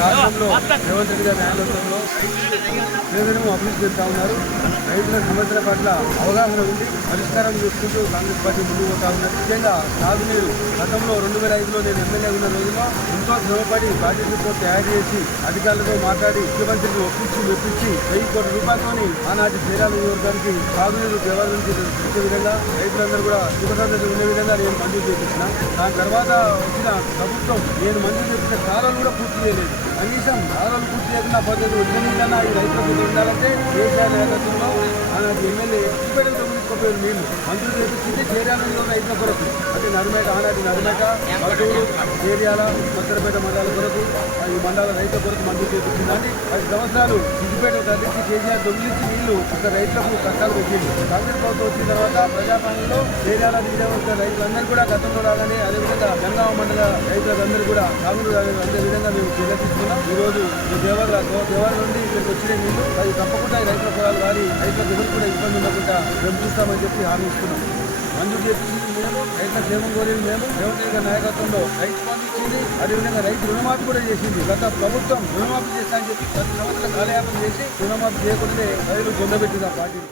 రాష్ట్రంలో రేవంత్ రెడ్డి గారి నాయకత్వంలో ప్రయోజనం అభివృద్ధి చేస్తూ ఉన్నారు. రైతుల సమస్యల పట్ల అవగాహన ఉంది పరిష్కారం చూసుకుంటూ కాంగ్రెస్ పార్టీ ముందుకు పోతా ఉన్నారు ముఖ్యంగా తాగునీరు. గతంలో రెండు వేల ఐదులో నేను ఎమ్మెల్యే ఉన్న రోజుల్లో ఎంతో శ్రమపడి ప్రాజెక్ట్ రిపోర్ట్ తయారు చేసి అధికారులతో మాట్లాడి ముఖ్యమంత్రిని ఒప్పించి మెప్పించి వెయ్యి కోట్ల రూపాయలతోని ఆనాటి చీరాల నియోజకవర్గానికి తాగునీరు దేవాలయానికి నుంచి ఇచ్చే విధంగా రైతులందరూ కూడా సుఖసంతతి ఉండే విధంగా నేను మంజూరు చేపించిన దాని తర్వాత వచ్చిన ప్రభుత్వం నేను మంజూరు చేసిన కాలం కూడా పూర్తి చేయలేదు. కనీసం కాలాలు పూర్తి చేయకుండా పద్ధతి వచ్చిన నీళ్ళన్నా ఈ రైతులకు ఉండాలంటే కేసీఆర్ నేతృత్వంలో ఆనాటి ఎమ్మెల్యే ఎక్కిపెట్టలు పేరు మేము మంత్రులు చేపించింది చేర్యాలలో రైతుల కొరకు. అంటే నరుమేట ఆనాటి నరుమేట మద్దూరు చేర్యాల ఉత్తరపేట మండలాల కొరకు ఈ మండల రైతుల కొరకు మంజూరు చేపించిందని పది సంవత్సరాలు సిద్దిపేట తగ్గించి కేసీఆర్ దొంగిలించి నీళ్ళు ఒక రైతులకు కష్టాలు పెట్టింది కాంగ్రెస్ ప్రభుత్వం వచ్చిన తర్వాత ప్రజాపాలనలో చేర్యాల నిజామాబాద్ రైతులందరూ కూడా గతంలో రాగానే అదేవిధంగా గంగావ మండల రైతులందరూ కూడా కాంగ్రెస్ అదే విధంగా మేము చర్య ఈరోజు దేవాలయ రోజు నుండి ఇక్కడికి వచ్చిన నీళ్ళు అది తప్పకుండా ఈ రైతుల పొలాలు కానీ రైతులకు ఎవరు కూడా ఇబ్బంది ఉండకుండా మేము చూస్తామని చెప్పి హామీ ఇస్తున్నాం. మంజూరు చేసింది మేము రైతుల క్షేమం కోరేది మేము. రేవంత్ రెడ్డి నాయకత్వంలో రైతు బంధు ఇచ్చింది. అదేవిధంగా రైతు రుణమాఫీ కూడా చేసింది. గత ప్రభుత్వం రుణమాఫీ చేస్తా అని చెప్పి పది సంవత్సరాలు కాలయాపన చేసి రుణమాఫీ చేయకుండానే రైతులు పొందబెట్టింది ఆ పార్టీని.